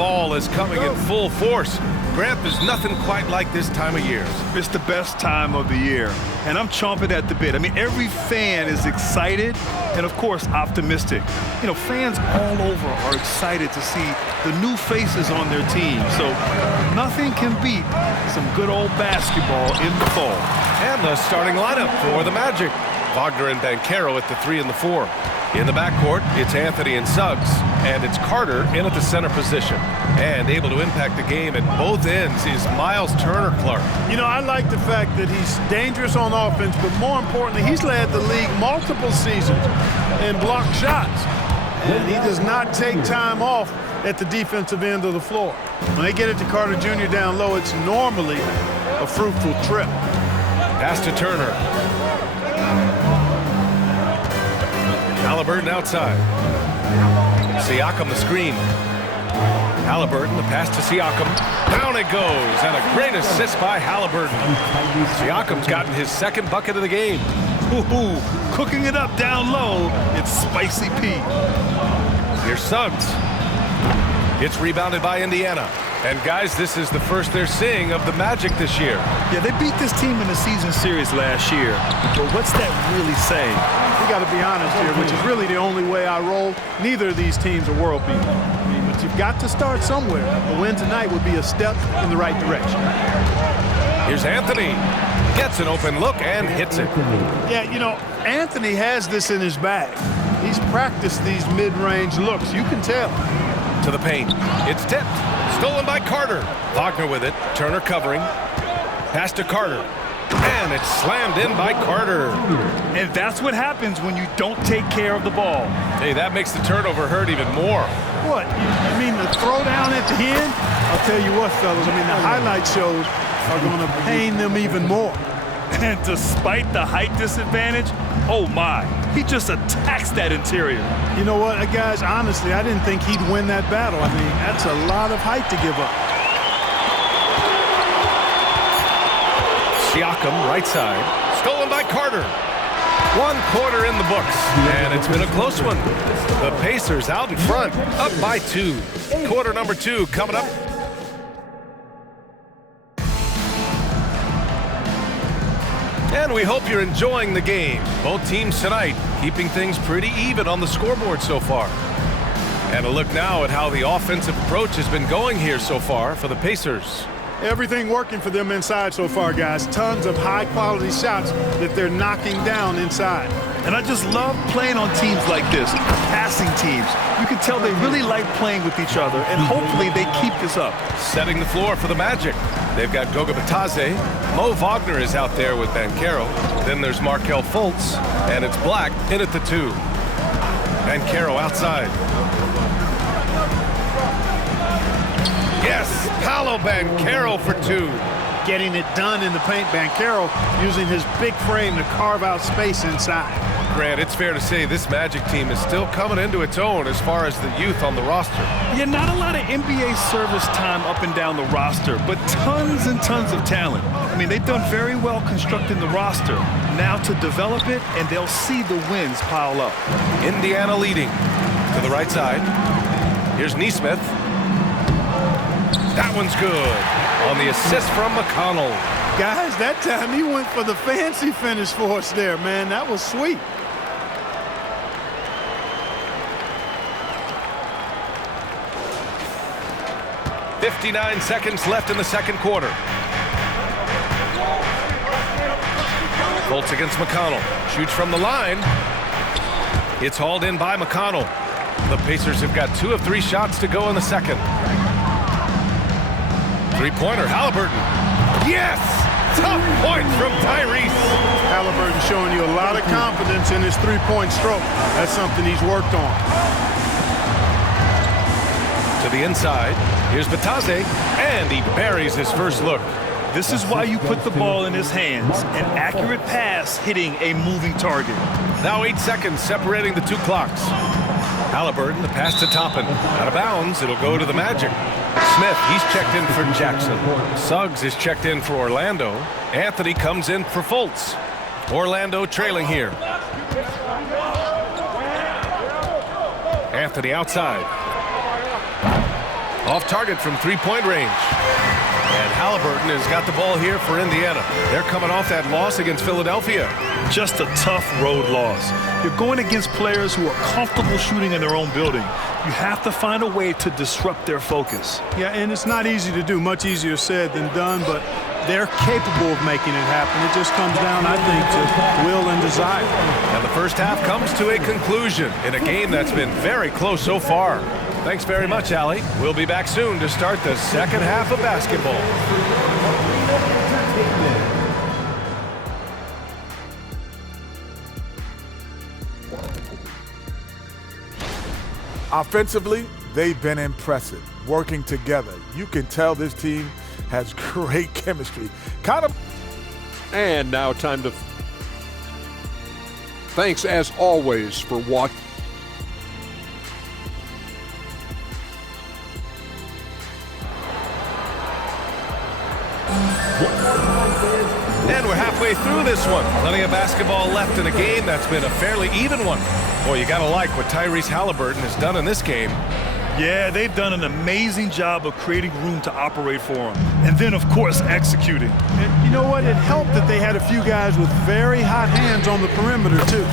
fall is coming in full force. Grant, there's nothing quite like this time of year. It's the best time of the year, and I'm chomping at the bit. I mean, every fan is excited and, of course, optimistic. You know, fans all over are excited to see the new faces on their team. So nothing can beat some good old basketball in the fall. And the starting lineup for the Magic. Wagner and Banchero at the 3 and the 4. In the backcourt, it's Anthony and Suggs, and it's Carter in at the center position. And able to impact the game at both ends is Miles Turner-Clark. You know, I like the fact that he's dangerous on offense, but more importantly, he's led the league multiple seasons in blocked shots. And he does not take time off at the defensive end of the floor. When they get it to Carter Jr. down low, it's normally a fruitful trip. Pass to Turner. Halliburton outside. Siakam the screen. Halliburton, the pass to Siakam. Down it goes, and a great assist by Halliburton. Siakam's gotten his second bucket of the game. Ooh, cooking it up down low, it's Spicy Pete. Here's Suggs. It's rebounded by Indiana. And guys, this is the first they're seeing of the Magic this year. Yeah, they beat this team in the season series last year. But what's that really saying? We got to be honest here, which is really the only way I roll. Neither of these teams are world beaters. But you've got to start somewhere. A win tonight would be a step in the right direction. Here's Anthony. Gets an open look and hits it. Yeah, you know, Anthony has this in his bag. He's practiced these mid-range looks. You can tell. To the paint. It's tipped. Stolen by Carter. Wagner with it. Turner covering. Pass to Carter. And it's slammed in by Carter. And that's what happens when you don't take care of the ball. Hey, that makes the turnover hurt even more. What? You mean the throwdown at the end? I'll tell you what, fellas. I mean, the highlight shows are going to pain them even more. And despite the height disadvantage, oh my, he just attacks that interior. You know what, guys, honestly, I didn't think he'd win that battle. I mean, that's a lot of height to give up. Siakam, right side. Stolen by Carter. 1 quarter in the books, and it's been a close one. The Pacers out in front, up by 2. Quarter number 2 coming up. And we hope you're enjoying the game. Both teams tonight keeping things pretty even on the scoreboard so far. And a look now at how the offensive approach has been going here so far for the Pacers. Everything working for them inside so far, guys. Tons of high-quality shots that they're knocking down inside. And I just love playing on teams like this, passing teams. You can tell they really like playing with each other, and hopefully they keep this up. Setting the floor for the Magic. They've got Goga Bitadze. Mo Wagner is out there with Banchero. Then there's Markelle Fultz, and it's Black in at the 2. Banchero outside. Yes, Paolo Banchero for 2. Getting it done in the paint. Banchero using his big frame to carve out space inside. Grant, it's fair to say this Magic team is still coming into its own as far as the youth on the roster. Yeah, not a lot of NBA service time up and down the roster, but tons and tons of talent. I mean, they've done very well constructing the roster. Now to develop it, and they'll see the wins pile up. Indiana leading. To the right side. Here's Nesmith. That one's good. On the assist from McConnell. Guys, that time he went for the fancy finish for us there, man. That was sweet. .59 seconds left in the second quarter. Fultz against McConnell. Shoots from the line. It's hauled in by McConnell. The Pacers have got 2 of 3 shots to go in the second. Three-pointer, Halliburton. Yes! Tough point from Tyrese. Halliburton showing you a lot of confidence in his three-point stroke. That's something he's worked on. To the inside. Here's Bitadze, and he buries his first look. This is why you put the ball in his hands. An accurate pass hitting a moving target. Now 8 seconds separating the 2 clocks. Halliburton, the pass to Toppin. Out of bounds, it'll go to the Magic. Smith, he's checked in for Jackson. Suggs is checked in for Orlando. Anthony comes in for Fultz. Orlando trailing here. Anthony outside. Off target from three-point range. And Halliburton has got the ball here for Indiana. They're coming off that loss against Philadelphia. Just a tough road loss. You're going against players who are comfortable shooting in their own building. You have to find a way to disrupt their focus. Yeah, and it's not easy to do. Much easier said than done, but they're capable of making it happen. It just comes down, I think, to will and desire. And the first half comes to a conclusion in a game that's been very close so far. Thanks very much, Allie. We'll be back soon to start the second half of basketball. Offensively, they've been impressive, working together. You can tell this team has great chemistry. And now time to thanks as always for watching. And we're halfway through this one. Plenty of basketball left in a game that's been a fairly even one. Boy, you gotta like what Tyrese Halliburton has done in this game. Yeah, they've done an amazing job of creating room to operate for him. And then, of course, executing. And you know what? It helped that they had a few guys with very hot hands on the perimeter, too.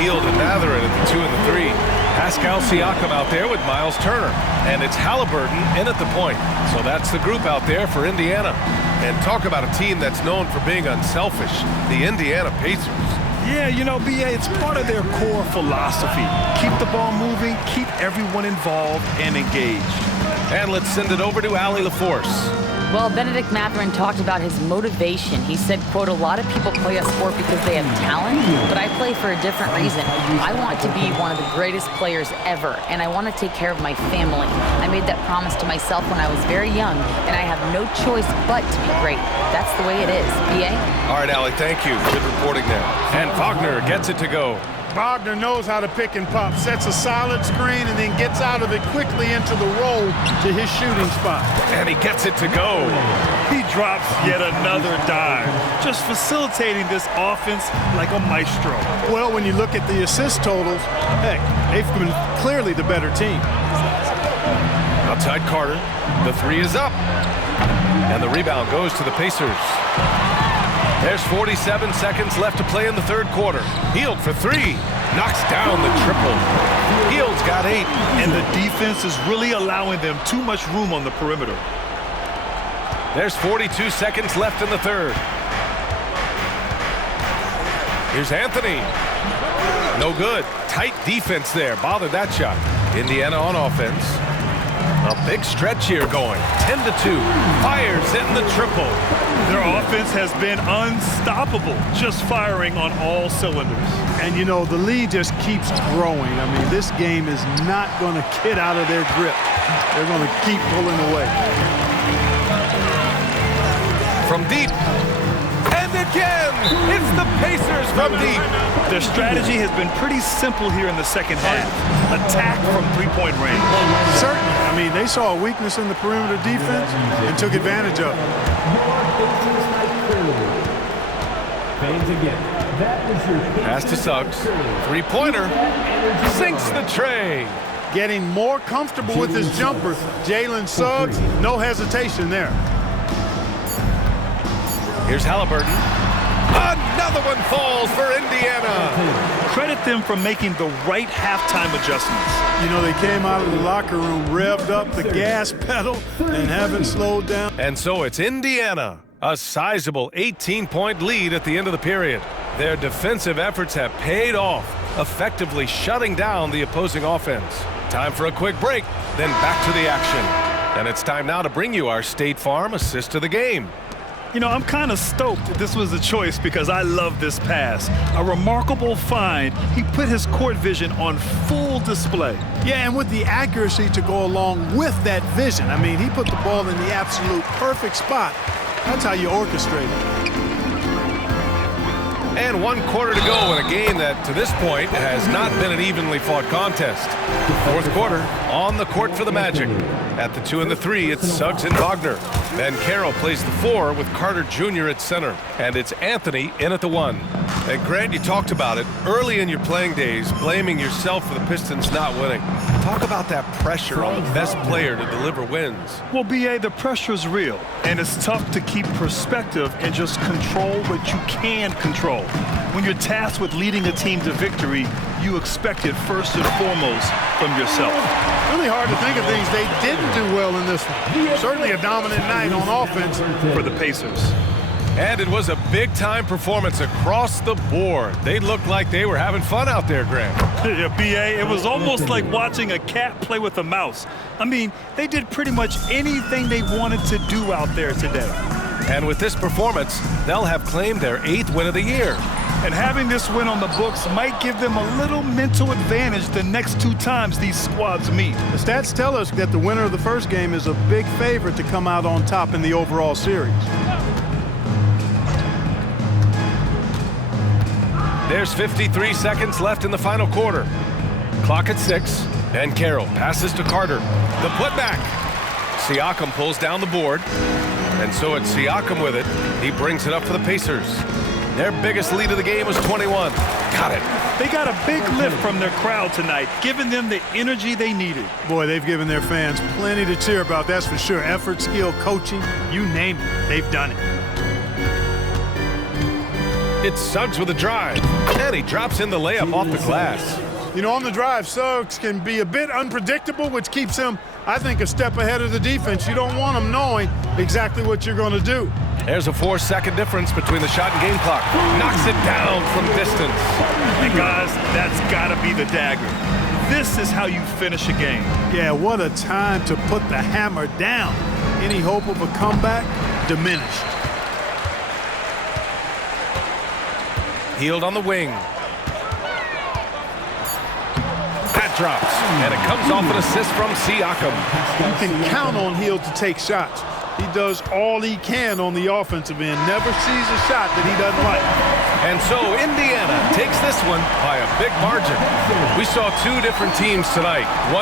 Hield and Mathurin at the 2 and the 3. Pascal Siakam out there with Miles Turner. And it's Halliburton in at the point. So that's the group out there for Indiana. And talk about a team that's known for being unselfish, the Indiana Pacers. Yeah, you know, B.A., it's part of their core philosophy. Keep the ball moving, keep everyone involved and engaged. And let's send it over to Allie LaForce. Well, Benedict Mathurin talked about his motivation. He said, quote, a lot of people play a sport because they have talent, but I play for a different reason. I want to be one of the greatest players ever, and I want to take care of my family. I made that promise to myself when I was very young, and I have no choice but to be great. That's the way it is. B.A.? All right, Allie, thank you. Good reporting there. And Wagner gets it to go. Wagner knows how to pick and pop, sets a solid screen, and then gets out of it quickly into the roll to his shooting spot. And he gets it to go. He drops yet another dime, just facilitating this offense like a maestro. Well, when you look at the assist totals, heck, they've been clearly the better team. Outside Carter. The 3 is up. And the rebound goes to the Pacers. There's 47 seconds left to play in the third quarter. Hield for 3. Knocks down the triple. Hield's got 8. And the defense is really allowing them too much room on the perimeter. There's 42 seconds left in the third. Here's Anthony. No good. Tight defense there. Bothered that shot. Indiana on offense. A big stretch here going. 10-2. Fires in the triple. Their offense has been unstoppable, just firing on all cylinders. And, you know, the lead just keeps growing. I mean, this game is not going to get out of their grip. They're going to keep pulling away. From deep. And again, it's the Pacers from deep. Their strategy has been pretty simple here in the second half. Attack from three-point range. Certainly. I mean, they saw a weakness in the perimeter defense and took advantage of it. Pass to Suggs. Three-pointer. Sinks the tray. Getting more comfortable with his jumper. Jalen Suggs, no hesitation there. Here's Halliburton. Another one falls for Indiana. Credit them for making the right halftime adjustments. You know, they came out of the locker room, revved up the gas pedal, and haven't slowed down. And so it's Indiana, a sizable 18-point lead at the end of the period. Their defensive efforts have paid off, effectively shutting down the opposing offense. Time for a quick break, then back to the action. And it's time now to bring you our State Farm assist of the game. You know, I'm kind of stoked this was a choice because I love this pass. A remarkable find. He put his court vision on full display. Yeah, and with the accuracy to go along with that vision. I mean, he put the ball in the absolute perfect spot. That's how you orchestrate it. And 1 quarter to go in a game that, to this point, has not been an evenly fought contest. Fourth quarter, on the court for the Magic. At the 2 and the 3, it's Suggs and Wagner. Then Carroll plays the 4 with Carter Jr. at center. And it's Anthony in at the 1. And Grant, you talked about it early in your playing days, blaming yourself for the Pistons not winning. Talk about that pressure on the best player to deliver wins. Well, B.A., the pressure is real, and it's tough to keep perspective and just control what you can control. When you're tasked with leading a team to victory, you expect it first and foremost from yourself. Really hard to think of things they didn't do well in this one. Certainly a dominant night on offense For the Pacers. And it was a big-time performance across the board. They looked like they were having fun out there, Graham. Yeah, B.A., it was almost like watching a cat play with a mouse. I mean, they did pretty much anything they wanted to do out there today. And with this performance, they'll have claimed their 8th win of the year. And having this win on the books might give them a little mental advantage the next 2 times these squads meet. The stats tell us that the winner of the first game is a big favorite to come out on top in the overall series. There's 53 seconds left in the final quarter. Clock at 6, and Carroll passes to Carter. The putback. Siakam pulls down the board, and so it's Siakam with it. He brings it up for the Pacers. Their biggest lead of the game was 21. Got it. They got a big lift from their crowd tonight, giving them the energy they needed. Boy, they've given their fans plenty to cheer about, that's for sure. Effort, skill, coaching, you name it, they've done it. It's Suggs with a drive, and he drops in the layup off the glass. You know, on the drive, Suggs can be a bit unpredictable, which keeps him, I think, a step ahead of the defense. You don't want him knowing exactly what you're going to do. There's a 4-second difference between the shot and game clock. Knocks it down from distance. And guys, that's got to be the dagger. This is how you finish a game. Yeah, what a time to put the hammer down. Any hope of a comeback diminished. Hield on the wing. That drops, and it comes off an assist from Siakam. You can count on Hield to take shots. He does all he can on the offensive end. Never sees a shot that he doesn't like. And so Indiana takes this one by a big margin. We saw 2 different teams tonight. One